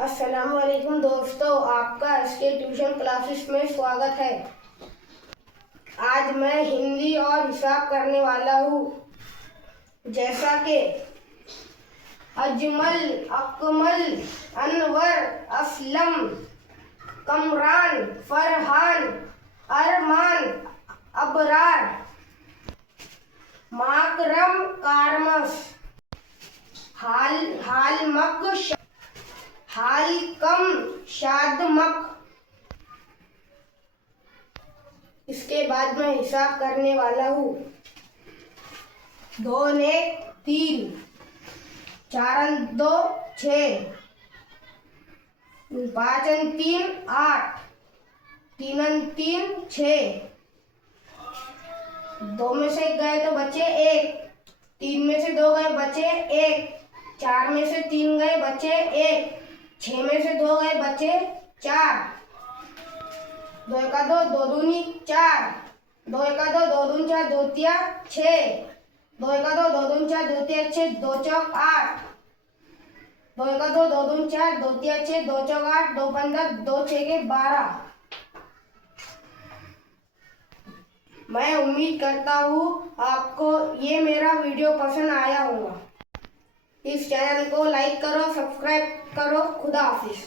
अस्सलाम वालेकुम दोस्तों, आपका इसके ट्यूशन क्लासेस में स्वागत है। आज मैं हिंदी और हिसाब करने वाला हूँ। जैसा कि अजमल, अकमल, अनवर, असलम, कमरान, फरहान, अरमान, अबरार, माकरम, कारमस, हालमक, हालकम, शादमक। इसके बाद मैं हिसाब करने वाला हूँ। 2 ने 3, 4 2 6, 5 3 8, 3 3 6। 2 में से गए तो बचे 1, 3 में से 2 गए बचे 1, 4 में से 3 गए बचे 1, 6 में से 2 गए बचे 4। 2 का 2, 2 दूनी 4, 2 का 2, 2 दूनी 4, 2 तिया 6, 2 का 2, 2 दूनी 4, 2 तिया 6, 2 चौक 8, 2 का 2, 2 दूनी 4, 2 तिया 6, 2 चौक 8, 2 पंजा 2 6 के 12। मैं उम्मीद करता हूँ आपको ये मेरा वीडियो पसंद आया होगा। इस चैनल को लाइक करो, सब्सक्राइब करो। खुदा हाफिज।